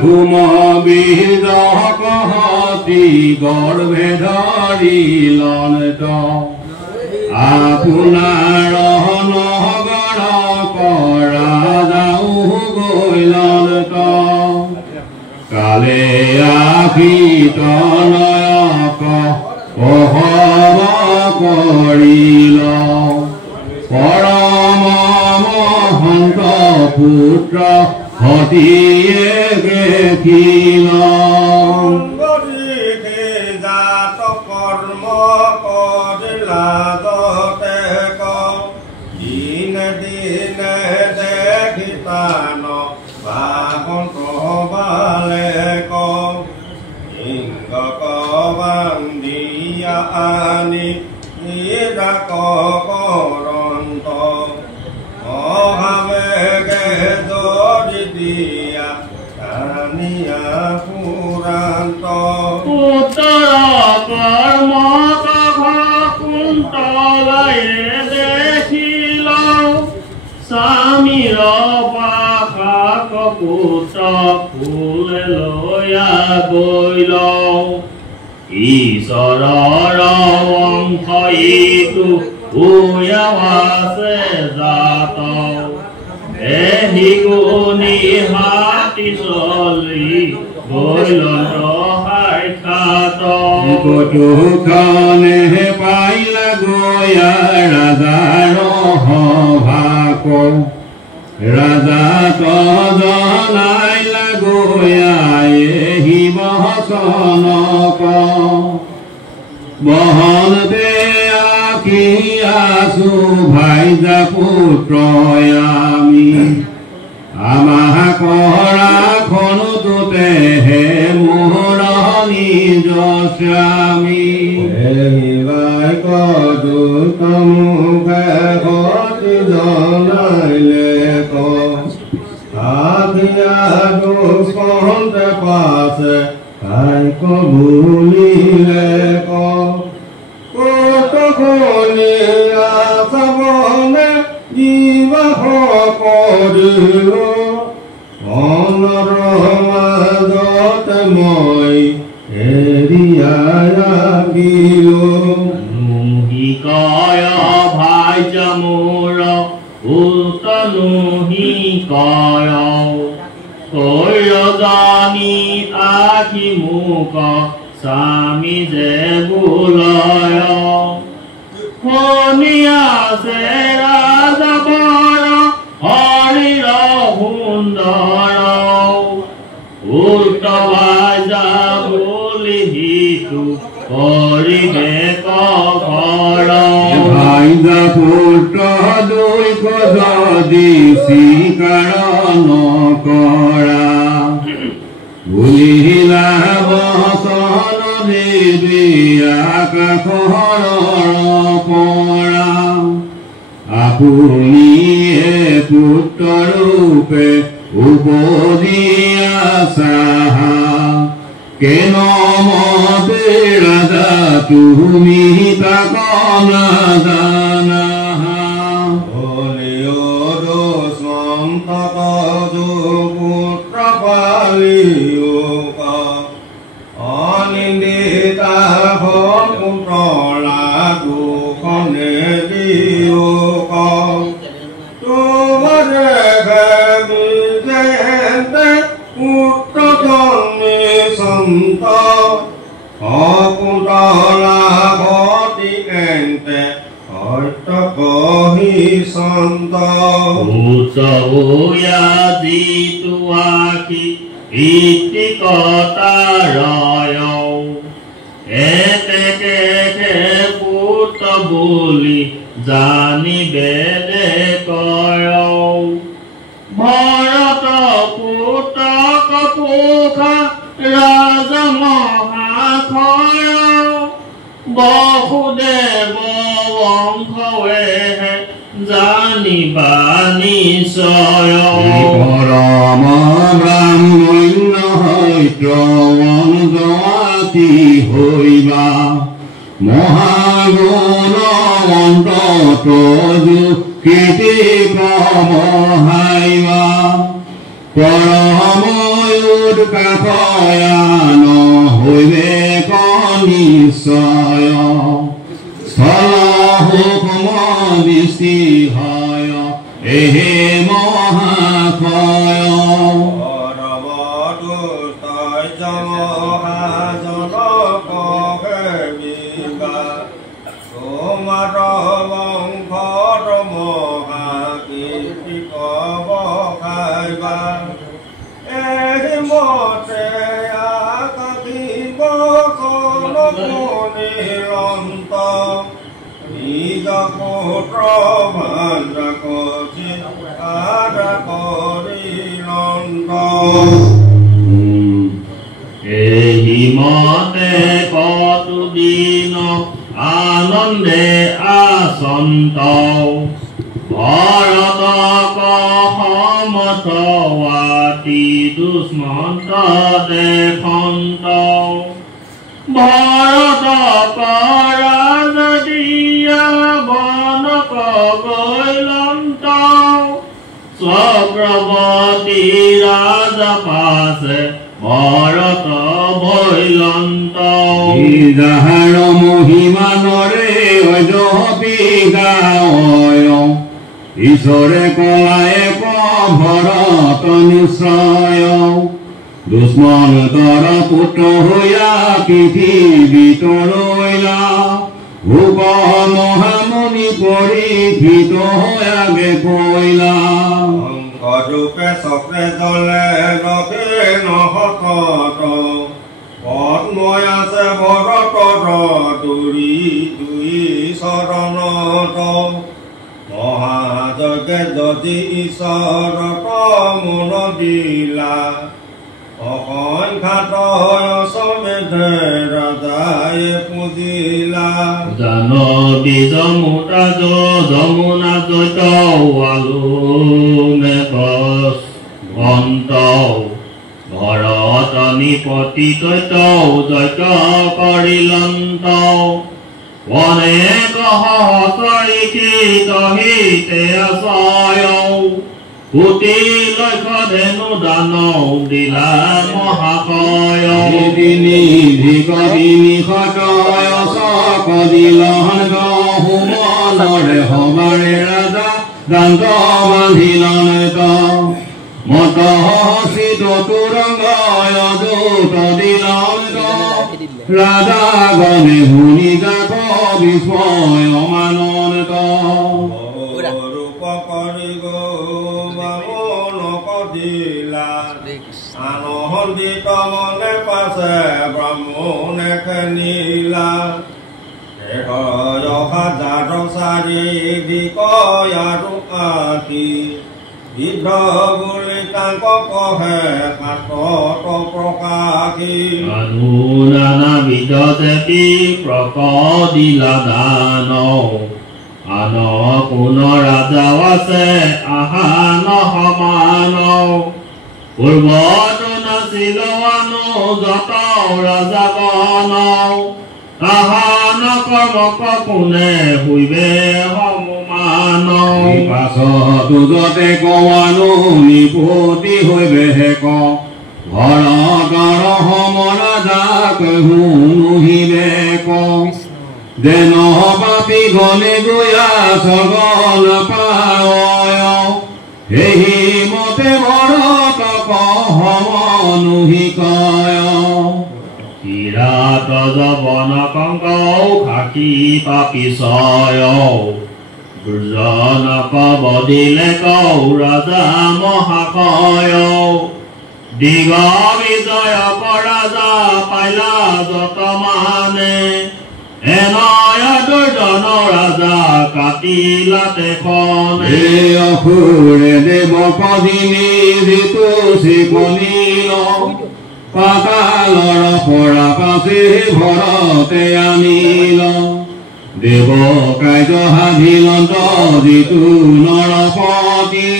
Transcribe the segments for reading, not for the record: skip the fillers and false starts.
ঘুম বীজ কহতি গৰ্ভে ধৰিলন আপোনাৰ নগৰ কৰা যাওঁ গৈলন কালে আখিত নয়ক অহব কৰিল পৰম মহন্ত পুত্ৰ হতিয়ে দেখিল জাত কৰ্ম কৰিলা দতে দিনে দিনে দেখিতান ভাগন্ত বালে ইংগ বান্দিয়া আনি কৰন্ত অভাৱেগে যদি দিয়া কানিয়া পুৰান্ত উত্তৰ কৰ্ম কুন্তলায়ে দেখিল স্বামীৰ পাশাক পুত্ৰ ফুল লৈয়া গৈল ঈশ্বৰৰ অংশ ইটো আছে জাত এহি গুণি হাতী চলি গৈল সাক্ষাৎ কটুখনে পাইলা গয়া ৰাজাৰ সভাক ৰাজা তজনাইলা গয়া এহি বচনক বহনতে আখি আছো ভাইজা পুত্ৰ আমি আমাহ কৰা খনুটোতে হে মোৰ নিজ স্বামী মুখে সতি জনাইলে কহতে পাছে কাইক বুলিলে কতখনীয়া চাবনে বিবাহ কৰিল মনৰ মাজতে মই এৰিয়া ৰাখিলো নুহি কয় ভাইজ মোৰ উতনুহি কয় জানি আখি মুখ স্বামী যে বোলয় শুনিয়া যে ৰাজবৰ হৰিৰ সুন্দৰ উল্টভাজা বুলি হিতু কৰিবে ঘৰ ভাইজা পুত্ৰ দুই যদি স্বীকাৰ নকৰা বুলিলা বচন দেৱী আকাশৰ পৰা আপুনিয়ে পুত্ৰৰূপে উপদিয়া চাহা কেন মতে ৰাজা তুমি তাক নাজানা পুত্ৰ পালিও অনিন্দিতা পুত্ৰলা দুখনে দিও পুত্ৰ জন্মে সন্ত অকুন্তলা ভতি এন্তে সত্য কহি সন্ত যিটো আখি ইতিকতাৰয় এতেকে পুত্ৰ বুলি জানিবে দে কয় ভৰত পুত্ৰক পোখা ৰাজ মহাশয় বসুদেৱ বংশৱে জানিবা নিশ্চয় পৰম ব্ৰাহ্মণ্য হত্যৱন জাতি হৈবা মহাগুণৱন্ত তজু কীৰ্তি প্ৰমহাইবা পৰম উৎকাশয়ান হৈবে নিশ্চয় স্থল হুকুম বৃষ্টি হয় এহে মহাশয় এহি মতে কতদিন আনন্দে আসন্ত ভরত কহমতৱাতি দুষ্মন্ত দেখন্ত ভৰত ৰাজদিয়া বনক গৈলন্ত চক্ৰৱৰ্তী ৰাজা পাছে ভৰত ভৈলন্ত যাহাৰ মহিমানৰে অজপি গায় ঈশ্বৰে কলায়ে ভৰত নিশ্চয় দুশ্মন তৰ পুত্ৰ হৈয়া পৃথিৱীত ৰৈলা ভোগ মহামণি পৰীক্ষিত হৈয়াগে কৈলা অৰূপে চক্ৰে জলে ৰথে নহত পদ্ময় আছে ভৰতৰ দুই চৰণত মহাযজ্ঞে যদি ঈশ্বৰত মন দিলা অসংখ্যাত সমে ৰজায়ে পুজিলা জানবী যমুনা জৈত আলুমে অন্ত ভৰত নিপতি দৈত জৈত কৰিলন্ত অনেক সৰিষিত হিতে আছয় কোটি লক্ষ ধেনু দানৌ দিলা মহাশয় নিধিকদিনিশতয় সকদিলহন গহুমনৰে হবাৰে ৰাজা দান্ত বান্ধিলন মত হসিত তুৰংগয় দূত দিলন ৰাজা গণে শুনি যাক বিস্ময় মানন্ত ৰূপ কৰি দিলা আনন্দিত মনে পাছে ব্ৰাহ্মণে খেলিলা হাজাৰ চাৰি দিকয়াৰু আতি বিধ বুলি তাক কহে কাটত প্ৰকাশী নানাবিধ দেৱী প্ৰকদিলা দান আন কোন ৰাজাও আছে আহান সমান পূৰ্বত নাছিল অনুযত ৰাজাগণ আহান কৰ্মক কোনে শুইবে সমান পাছত যতে কৱানো নিপতি হৈবে হেক ভৰতৰ সমৰা যাক শুনুহিবে ক যেন পাপি গলে গয়া সগল পায় সেই মতে ভৰত কহমনুহি কয় কিৰাত যবন কংকৌ খাকি পাপিছয় দুৰ্জনক বদিলে কৌ ৰাজা মহাশয় দিগ বিজয় ৰাজা পাইলা যত মানে এনয় দুৰ্জন ৰাজা কাটিলা তেখনে অসুৰে দেৱ পদিনী ঋতু চিকনিল পাতালৰ পৰা পাছে ভৰতে আনিল দেৱ কাৰ্য সাধিলন্ত যিটো নৰপতি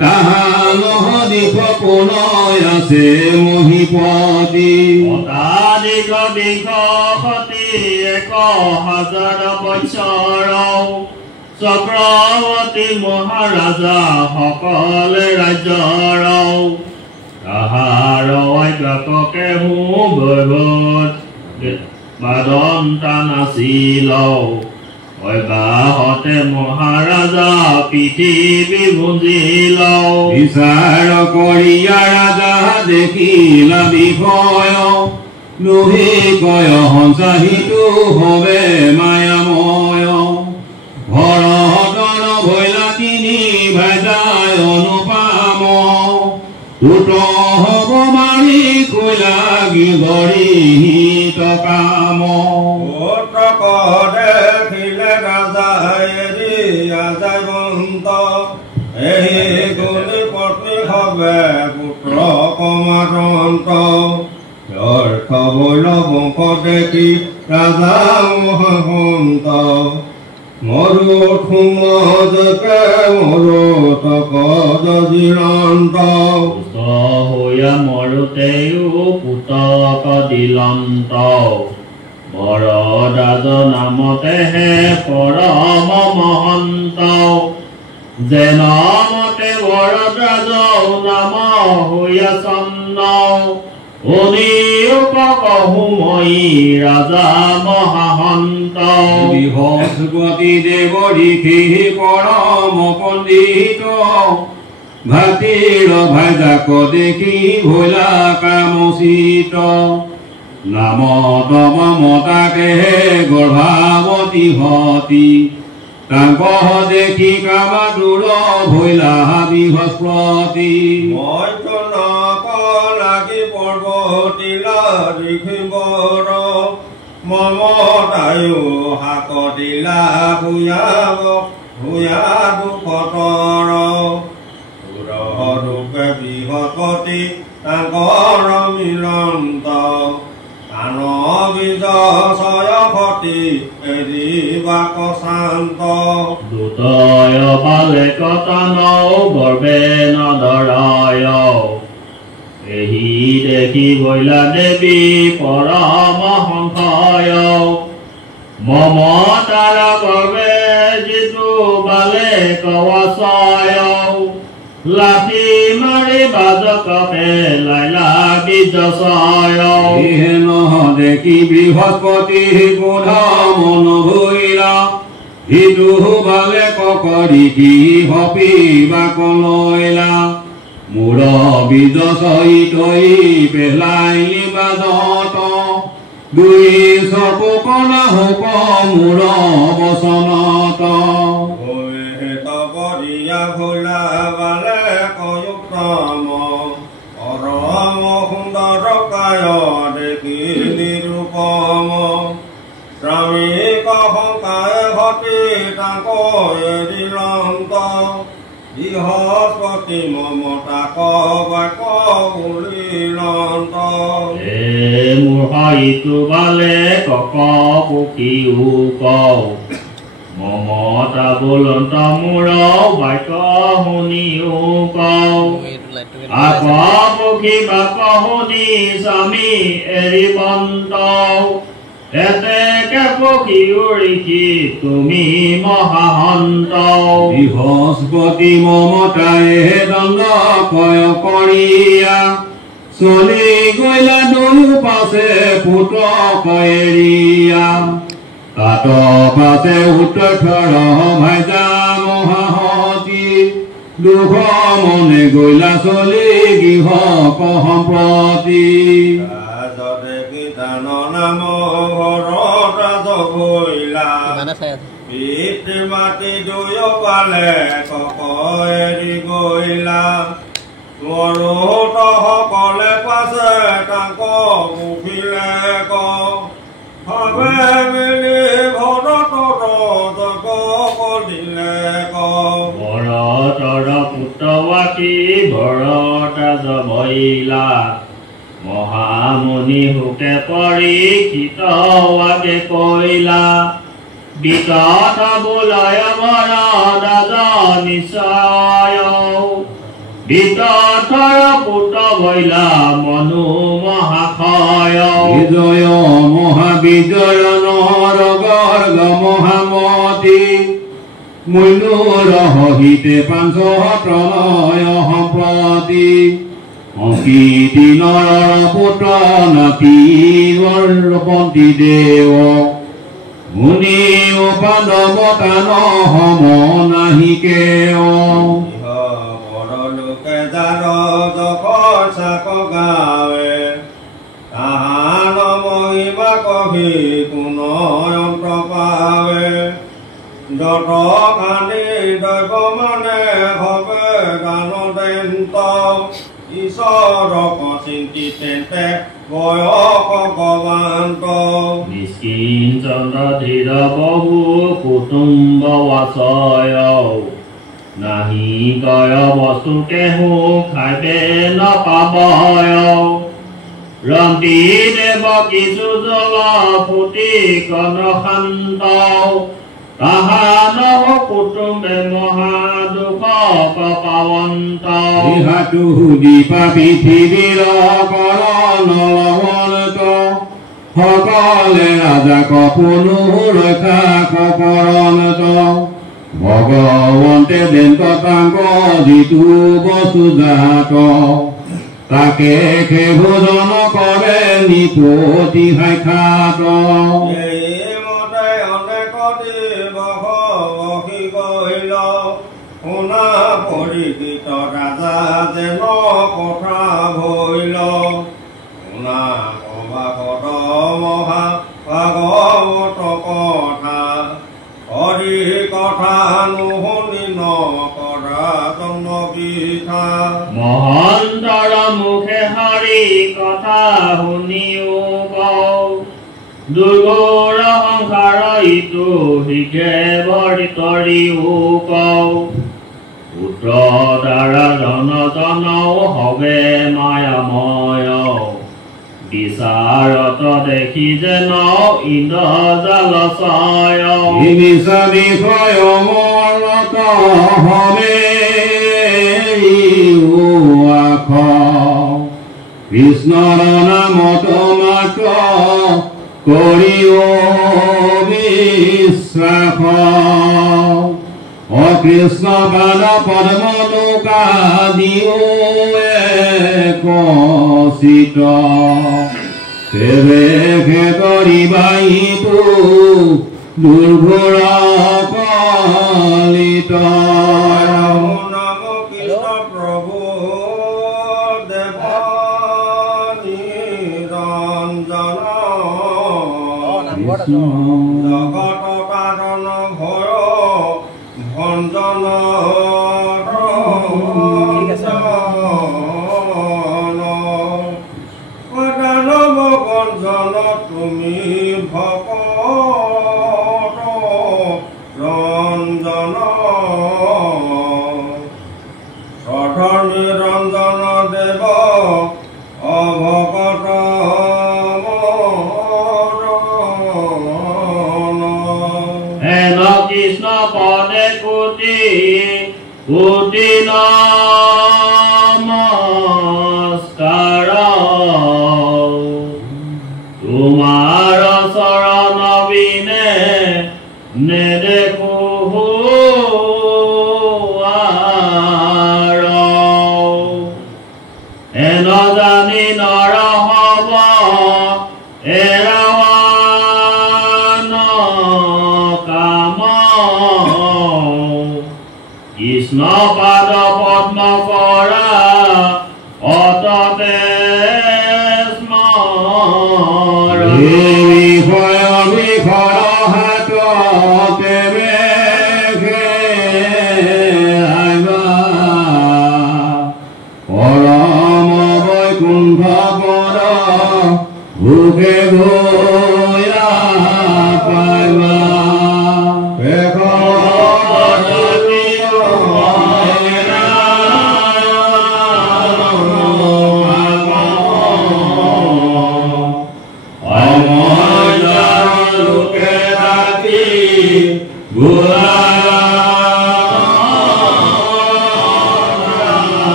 তাহা নহদিপ পুনয় আছে মহিপতি অতাদিক বিঘতি 1000 বছৰ চক্ৰৱৰ্তী মহাৰাজা সকলে ৰাজ্যৰ তাহা নাছিল অব্যাহতে মহাৰাজা পৃথিৱী বুজিল বিচাৰ কৰিয়া ৰাজা দেখিলা বিষয় নহি কয় সঞ্চাহিতো হবে মায়াময় ভৰতৰ ভৈলা তিনি ভাইজাই অনুপাম উত হব মাৰি কৈলা গিগৰি হিত কাম দেখিলে ৰাজাই জয়ন্ত এই গুণী পত্নী হবে পুত্ৰ কমাদন্ত অৰ্থ বৈল বংশ দেখি ৰাজা মহাসন্ত মৰুত সুমজকে মৰুত পদ জিৰন্ত হৈয়া মৰুতেও পুতক দিলন্ত বৰদাস নামতেহে পৰম মহন্ত যে নামতে বৰদাস নাম হৈয়া চন্ন কহু মই ৰাজা মহাহন্ত বৃহস্পতি দেৱ ঋষি পৰম পণ্ডিত ভাতিৰ ভাইজাক দেখি ভৈলা কামচিত নাম তম মতাকে গৰ্ভাৱতী হতি তাক দেখি কামাতুৰ ভৈলা বৃহস্পতি লাগি পৰ্বতীলা দেখিবৰ মমতায়ো হাত দিলা ভূয়া দুখতৰ ৰূপে বৃহস্পতি তাকৰ মিলন্ত আন বিজয় এৰিবাক শান্ত দুতয় পালে কতনৌ বৰবে নধৰায় এহি দেখি ভৈলা দেৱী পৰম সংশয় মমতাৰ গৰ্বে যিটো বালে কৱচয় লাঠি মাৰি বাজক পেলাইলা বিজয় দেখি বৃহস্পতি গোধ মন ভৈলা সিটো বালে ককৰি কি হপিবা কলৈলা মূৰ বীজ চৈ পেলাইলি বাজত দুই চকু কণা হুক মূৰ বচনত ভোলা বালে কয়ুক্তম পৰম সুন্দৰ কায় দেখি নিৰূপম শ্ৰমিক শংকায় হতি তাক এৰিলন্ত বৃহস্পতি মমতা কবাক উলিলন্ত মূঢ় বালে কক পুকিও কওঁ মমতা বুলন্ত মূৰ বাক্য শুনিও কওঁ আক পুখি বাক শুনি স্বামী এৰিবন্ত এতেকে পুখি উৰিকি তুমি মহাহন্ত বৃহস্পতি মমতায়ে দণ্ড কয় কৰিয়া চলি গৈলা দুয়ো পাছে পুতক এৰিয়া তাত পাছে উত্তৰ ভাইজা মহাহতী দুখ মনে গৈলা চলি গৃহক সম্প্ৰতি নাম ঘৰত ৰাজ গৈলা পিতৃ মাতি দুয়ো পালে কক এৰি গৈলা মৰুত সকলে পাছে তাক মুখিলে কবে মিলি ভৰতৰ দিলে ভৰতৰ পুত্ৰৱাকী ভৰদাস ভৈলা মহামুনি হুকে পৰীক্ষিত আগে কৈলা বিকট বোলয় ভৰদাস নিশ্চয় বিকটৰ পুত্ৰ ভৈলা মনু মহাশয় বিজয় মহাবিজয় নৰ গৰ্গ মহামতী মূল্যৰ সহিতে পাঞ্চ প্ৰণয় সম্প্ৰতি অংকিতি নৰৰ পুত্ৰ নাতি পন্তি দেৱ শুনি উপাদৱতান সম নাহিকে পৰলোকে যাৰ জপৰ চাক গাৱে তাহান মহিমা কহি কোন অন্ত পাৱে যত কান্দি দৈৱ মানে হবে গানদেন্ত ঈশ্বৰক চিন্তি তেন্তে বয়স ভৱান্ত নিষ্কিন চন্দ্ৰ ধীৰ বহু কুটুম্ব বাচয় নাহি গয় বস্তু কেহু খাইবে নাপাবয় ৰন্তি দেৱ কিছু জল ফুটি কন শান্ত তাহান কুটুম্বে মহা দুখ পাৱন্ত ইহাতু দীপা পৃথিৱীৰ কৰণ লৱন্ত সকলে ৰাজাক পুনৰুৰক্ষা কৰণত ভগৱন্তে দেন্ত তাংক যিটো বস্তু জাত তাকে ভোজন কৰে নিপতি সাক্ষাৎ শুনা পৰিগীত ৰাজা যেন কথা ভৈল শুনা অভাগত মহা ভাগৱত কথা হৰি কথা নুশুনি নকৰা জন্ম বৃথা মহন্তৰ মুখে হৰি কথা শুনিও কওঁ দুৰ্গৰ সংসাৰ ইটো শীঘ্ৰে বৰ্তৰিও কওঁ পুত্ৰ দ্বাৰা জনজনও হবে মায়াময় বিচাৰত দেখি যেন ইন্দ্ৰজালচয় নিমিষা বিষয় মনত হবে আখ কৃষ্ণৰ নামত মাত্ৰ কৰিও বিশ্বাস অকৃষ্ণ বান পদ্ম নৌকা দিও কচিত সেবে কৰিবাইতো দুৰ্ঘোৰ কলিত নম কৃষ্ণ প্ৰভু দেৱ নিৰঞ্জন জগত কাৰণ ভয় ভঞ্জন দানৱ গঞ্জন তুমি ভকত ৰঞ্জন সধৰ নিৰঞ্জন দেৱ অভকত হেন কৃষ্ণ পদে কোটি কোটি নমস্কাৰ তোমাৰ চৰণ বিনে নেদেখো হেন জানি নৰ হব এৰাৱান কাম কৃষ্ণ পাদ পদ্ম কৰা